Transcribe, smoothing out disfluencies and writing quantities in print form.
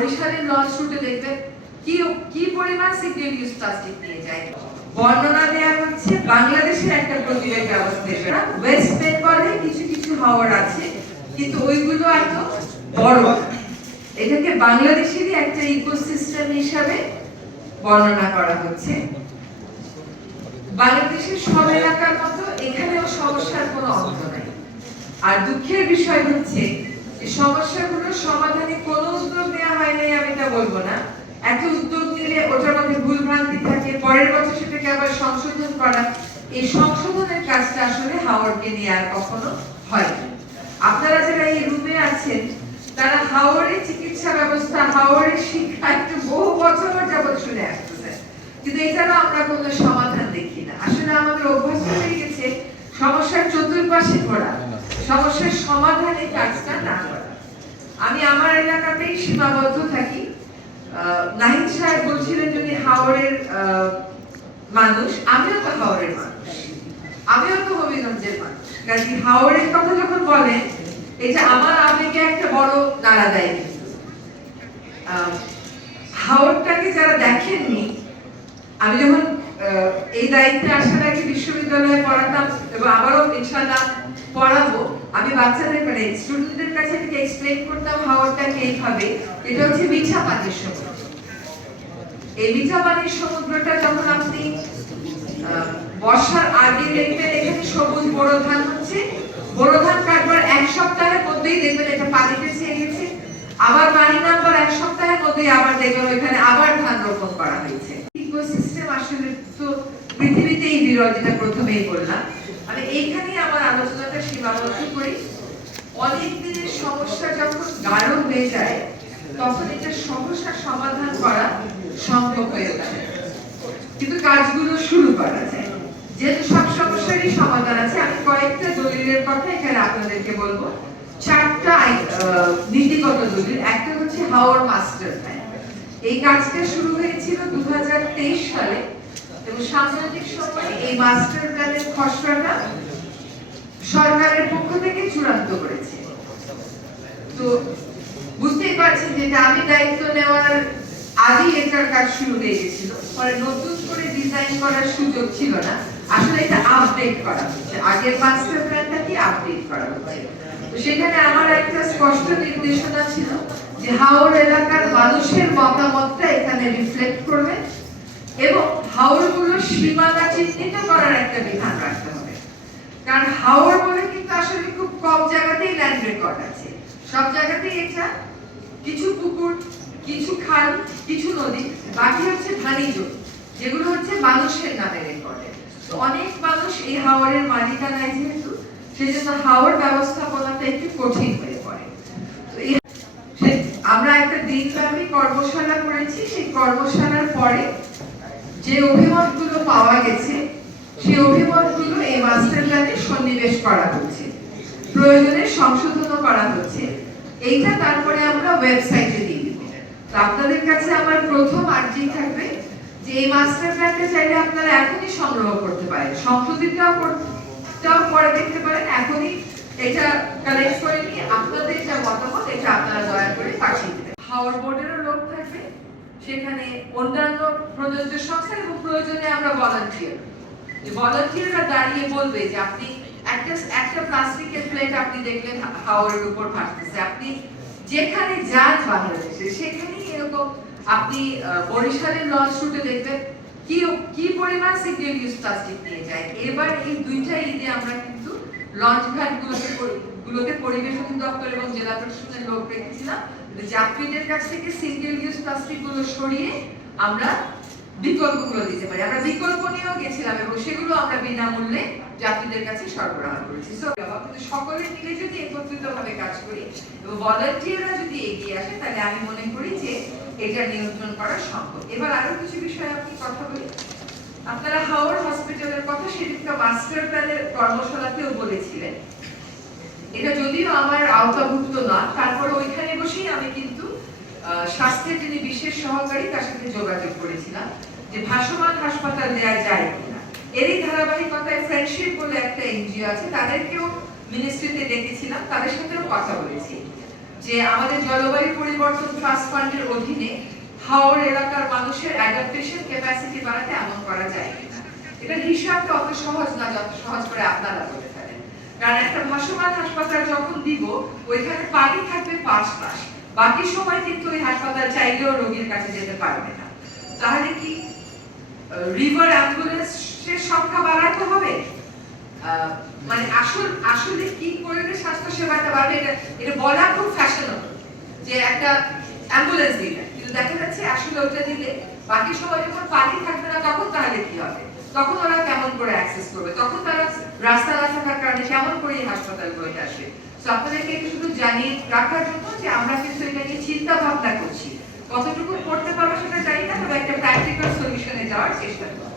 বরিশালের লঞ্চ রুটে দেখবেন কি পরিমাণ সিঙ্গেল ইউজ প্লাস্টিক নিয়ে যায়। বর্ণনা দেয়া হচ্ছে বাংলাদেশের একটা প্রতিবেগ ব্যবস্থা। ওয়েস্ট বেঙ্গলে কিছু কিছু হাওর আছে, কিন্তু ওইগুলো এত বড়। এটাকে বাংলাদেশেরই একটা ইকোসিস্টেম হিসাবে বর্ণনা করা হচ্ছে। বাংলাদেশের সব এলাকার মতো এখানেও সমস্যার কোনো অন্ত নাই। আর দুঃখের বিষয় হচ্ছে এই সমস্যাগুলোর সমাধানে কোনো উদ্যোগ নেওয়া হয় নাই, আমি এটা বলবো না। একটা উদ্যোগ নিলে ওটার মধ্যে ভুল ভ্রান্তি থাকে, পরের বছর সেটাকে আবার সংশোধন করা, এই সংশোধনের কাজটা আসলে হাওরকে নিয়ে আর কখনো হয় না। আপনারা যারা এই রুমে আছেন তারা হাওরের চিকিৎসা ব্যবস্থা, হাওরের শিক্ষা একটু বহু বছর যাবত শুনে আসতেছেন, কিন্তু এটারও আমরা কোনো সমাধান দেখি না। আসলে আমাদের অভ্যাস হয়ে গেছে সমস্যার চতুর্পাশে ঘোরা, সমস্যার সমাধানে কাজটা না করা। আমি আমার এলাকাতেই সীমাবদ্ধ থাকি। নাহিদ সাহেব বলছিলেন যদি হাওরের মানুষ, আমিও তো হাওরের মানুষ, আমিও তো হবিগঞ্জের মানুষ, কাজে হাওরের কথা যখন বলেন এটা আমার আবেগে একটা বড় নাড়া দেয়। হাওরটাকে যারা দেখেননি, আমি যখন এই দায়িত্বে আসার আগে বিশ্ববিদ্যালয়ে পড়াতাম এবং আবারও ইনশাআল্লাহ পড়াবো, আমি বাচ্চাদের মানে স্টুডেন্টদের কাছে থেকে এক্সপ্লেইন করতাম হাওরটাকে এইভাবে, এটা হচ্ছে মিঠা পানির সমুদ্র। এই মিঠা পানির সমুদ্রটা যখন আপনি বর্ষার আগে দেখবেন এখানে সবুজ বোরো ধান হচ্ছে, বোরো ধান কাটবার এক সপ্তাহের মধ্যেই দেখবেন এটা পানিতে ছেয়ে গেছে, আবার পানি নামবার এক সপ্তাহের মধ্যেই আবার দেখবেন ওইখানে আবার ধান রোপণ করা হয়েছে। ইকোসিস্টেম আসলে তো পৃথিবীতেই বিরল, যেটা প্রথমেই বললাম। আমি এইখানেই আমার আলোচনাটা সীমাবদ্ধ করি। অনেক দিনের সমস্যা যখন গাঢ় হয়ে যায় তখন এটা সমস্যার সমাধান করা সম্ভব হয়ে ওঠে, কিন্তু কাজগুলো শুরু করা যায়। যেহেতু সব সমস্যারই সমাধান আছে, আমি কয়েকটা দলিলের কথা এখানে আপনাদেরকে বলবো। 4টা নীতিগত দলিল। একটা হচ্ছে হাওর মাস্টার প্ল্যান। এই কাজটা শুরু হয়েছিল 2023 সালে এবং সাম্প্রতিক সময়ে এই মাস্টার প্ল্যানের খসড়াটা সরকারের পক্ষ থেকে চূড়ান্ত করেছে। তো বুঝতেই পারছেন যে আমি দায়িত্ব নেওয়ার আগেই এটার কাজ শুরু হয়ে গেছিল, পরে নতুন করে ডিজাইন করার সুযোগ ছিল না। আসলে এটা আপডেট করা হচ্ছে, আগের মাস্টার প্ল্যানটাকে আপডেট করা হচ্ছে। তো সেখানে আমার একটা স্পষ্ট নির্দেশনা ছিল যে হাওর এলাকার মানুষের মতামতটা এখানে রিফ্লেক্ট করবে এবং হাওরগুলোর সীমানা চিহ্নিত করার একটা বিধান রাখতে হবে। কারণ হাওর বলে কিন্তু আসলে খুব কম জায়গাতেই ল্যান্ড রেকর্ড আছে, সব জায়গাতেই এটা কিছু পুকুর, কিছু খাল, কিছু নদী, বাকি হচ্ছে ধানি জমি, যেগুলো হচ্ছে মানুষের নামে রেকর্ডে। তো অনেক মানুষ এই হাওরের মালিকানায়, যেহেতু সেজন্য হাওর ব্যবস্থাপনাটা একটু কঠিন হয়ে পড়ে। তো আমরা একটা দিনব্যাপী কর্মশালা করেছি। সেই কর্মশালার পরে যে অভিমতগুলো পাওয়া গেছে সেই অভিমতগুলো এই মাস্টার প্ল্যানে সন্নিবেশ করা হচ্ছে, প্রয়োজনে সংশোধনও করা হচ্ছে। এইটা তারপরে আমরা ওয়েবসাইটে দিয়ে দিব। তো আপনাদের কাছে আমার প্রথম আর্জি থাকবে যে এই মাস্টার প্ল্যানটা চাইলে আপনারা এখনই সংগ্রহ করতে পারেন, সংশোধিতও করে দেখতে পারেন, এখনই এটা কালেক্ট করে নিয়ে আপনাদের যা মতামত এটা আপনারা দয়া করে পাঠিয়ে দেবেন। হাওর বোর্ডেরও লোক থাকবে সেখানে, অন্যান্য প্রযোজ্য সংস্থা এবং প্রয়োজনে আমরা ভলান্টিয়াররা দাঁড়িয়ে বলবে যে আপনি একটা প্লাস্টিকের প্লেট আপনি দেখলেন হাওরের উপর ভাসতেছে, আপনি যেখানে যান বাংলাদেশে সেখানেই এরকম আপনি বরিশালের লঞ্চ রুটে দেখবেন কি পরিমাণ সিঙ্গেল ইউজ প্লাস্টিক নিয়ে যায়। এবার এই দুইটা ঈদে আমরা কিন্তু লঞ্চ ঘাটগুলোতে পরিবেশ দপ্তর এবং জেলা প্রশাসনের লোক রেখেছিলাম যাত্রীদের কাছ থেকে সিঙ্গেল ইউজ প্লাস্টিক গুলো সরিয়ে আমরা বিকল্পগুলো দিতে পারি। আমরা বিকল্প নিয়েও গেছিলাম এবং সেগুলো আমরা বিনামূল্যে যাত্রীদের কাছে সরবরাহ করেছি। কিন্তু সকলে মিলে যদি একত্রিতভাবে কাজ করি এবং ভলান্টিয়াররা যদি এগিয়ে আসে তাহলে আমি মনে করি যে এটা নিয়ন্ত্রণ করা সম্ভব। এবার আরো কিছু বিষয়ে আপনি কথা বলি। আপনারা হাওর হসপিটালের কথা সেদিনটা মাস্টার প্ল্যানের কর্মশালাতেও বলেছিলেন। এটা যদিও আমার আওতাভুক্ত না, তারপরে ওইখানে বসেই আমি কিন্তু স্বাস্থ্যের যিনি বিশেষ সহকারী তার সাথে যোগাযোগ করেছিলাম যে ভাসমান হাসপাতাল দেয়া যায় কিনা। এরই ধারাবাহিকতায় ফ্রেন্ডশিপ বলে একটা এনজিও আছে, তাদেরকেও মিনিস্ট্রিতে ডেকেছিলাম, তাদের সাথেও কথা বলেছি। যে আমাদের জলবায়ু পরিবর্তন ট্রাস্ট ফান্ডের অধীনে হাওর এলাকার মানুষের অ্যাডাপ্টেশন ক্যাপাসিটি বাড়াতে এমন করা যায় কিনা। এটার হিসাবটা অত সহজ না যত সহজ করে আপনারা বলে ফেলেন। কারণ একটা ভাসমান হাসপাতাল যখন দিব ওইখানে পানি থাকবে 5 মাস, বাকি সময় কিন্তু ওই হাসপাতাল চাইলেও রোগীর কাছে যেতে পারবে না। তাহলে কি রিভার অ্যাম্বুলেন্সের সংখ্যা বাড়াতে হবে? মানে আসলে কি করলে স্বাস্থ্য সেবাটা বাড়বে, এটা বলা খুব ফ্যাশনেবল যে একটা অ্যাম্বুলেন্স দিলে, কিন্তু দেখা যাচ্ছে আসলে ওটা দিলে বাকি সময় যখন পানি থাকবে না তখন তাহলে কি হবে? তখন ওরা কেমন করে অ্যাক্সেস করবে? তখন তারা রাস্তা না থাকার কারণে কেমন করে এই হাসপাতালগুলোতে আসবে? তো আপনাদেরকে একটু শুধু জানিয়ে রাখার জন্য যে আমরা কিন্তু এটা নিয়ে চিন্তা ভাবনা করছি, কতটুকু করতে পারবো সেটা জানি না, তবে একটা প্র্যাকটিক্যাল সলিউশনে যাওয়ার চেষ্টা করব।